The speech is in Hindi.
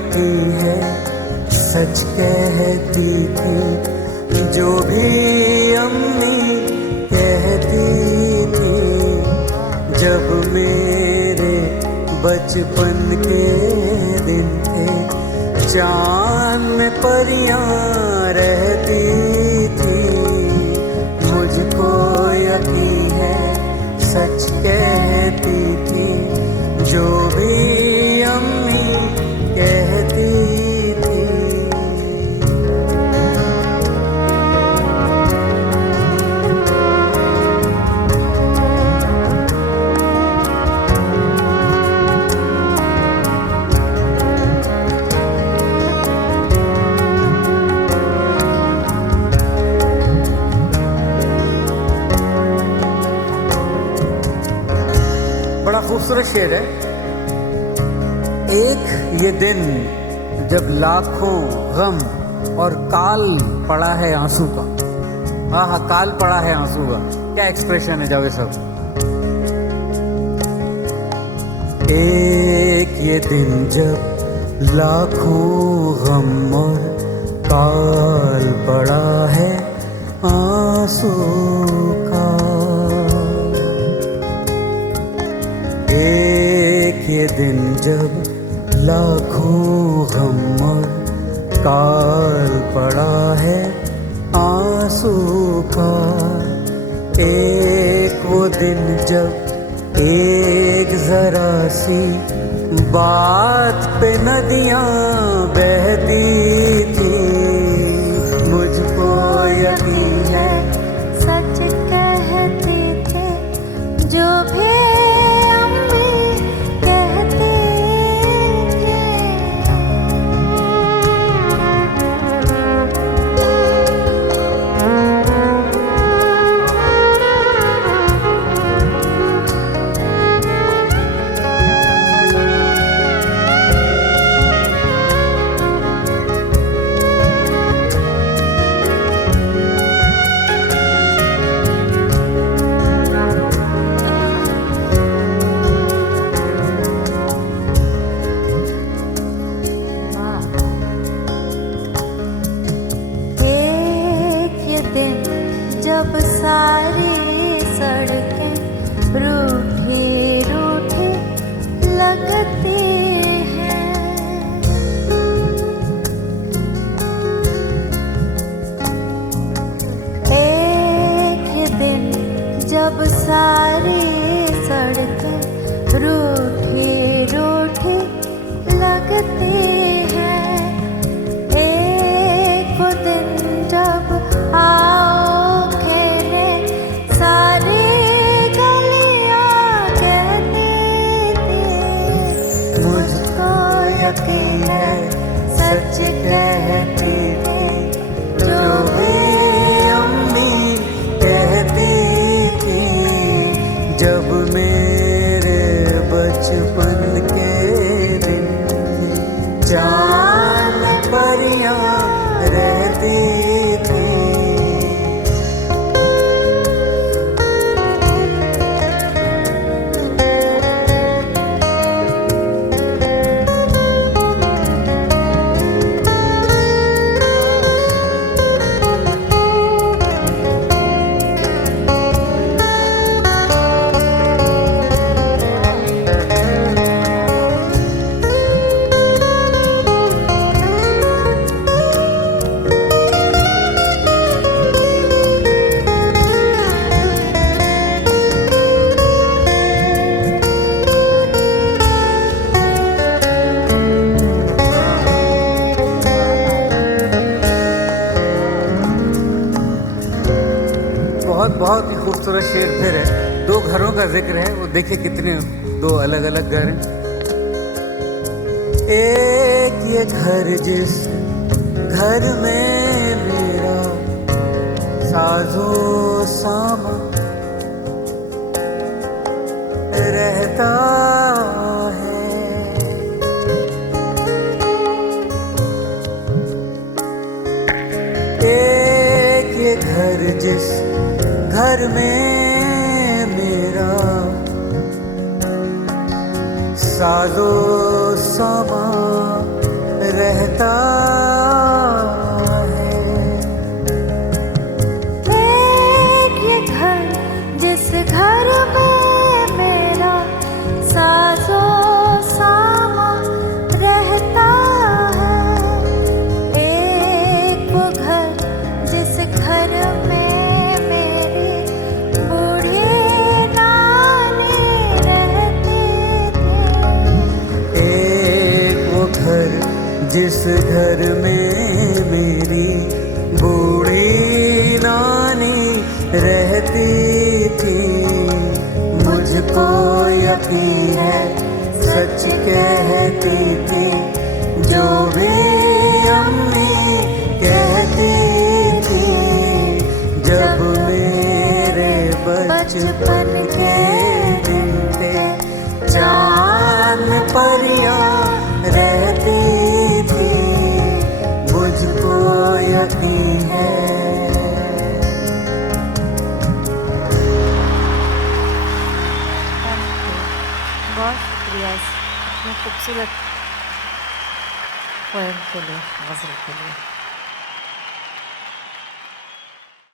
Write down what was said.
यकीन है सच कहती थी जो भी अम्मी कहती थी। जब मेरे बचपन के दिन थे चाँद में परियां रहती थी। मुझको यकीन है सच कहती थी जो भी अम्मी कहती थी। बड़ा खूबसूरत शेर है। एक ये दिन जब लाखों गम और काल पड़ा है आंसू का। हाँ, काल पड़ा है आंसू का, क्या एक्सप्रेशन है जावेद साहब। एक ये दिन जब लाखों गम और काल पड़ा है आंसू का। एक ये दिन जब लाखों गम और काल पड़ा है आंसू का। एक वो दिन जब एक जरा सी बात पे नदियां बहती थी। मुझको यकीन है सच कहते थे जो भी जब सारी सड़कें रूठी रूठी लगती हैं। एक दिन जब सारी सड़कें रूठी रूठी लगती हैं। एक वो दिन जब यकीन है सच कहती थी जो भी अम्मी कहती थी। जब मेरे बचपन के दिन थे चाँद में परियां रहती थी। बहुत ही खूबसूरत शेर फिर है। दो घरों का जिक्र है, वो देखिए कितने दो अलग अलग घर हैं। एक ये घर जिस घर में मेरा साजो सामा रहता है। एक ये घर जिस घर में मेरा साजो सामा जिस घर में मेरी बूढ़ी नानी रहती थी, मुझको यकीन है सच कहती थी जो भी अम्मी कहती थी। जब मेरे बचपन के दिन थे, चांद में परियां रहती थी, मुझको यकीन है। बहुत शुक्रिया इतने खूबसूरत पोएम के लिए, गज़ल के लिए।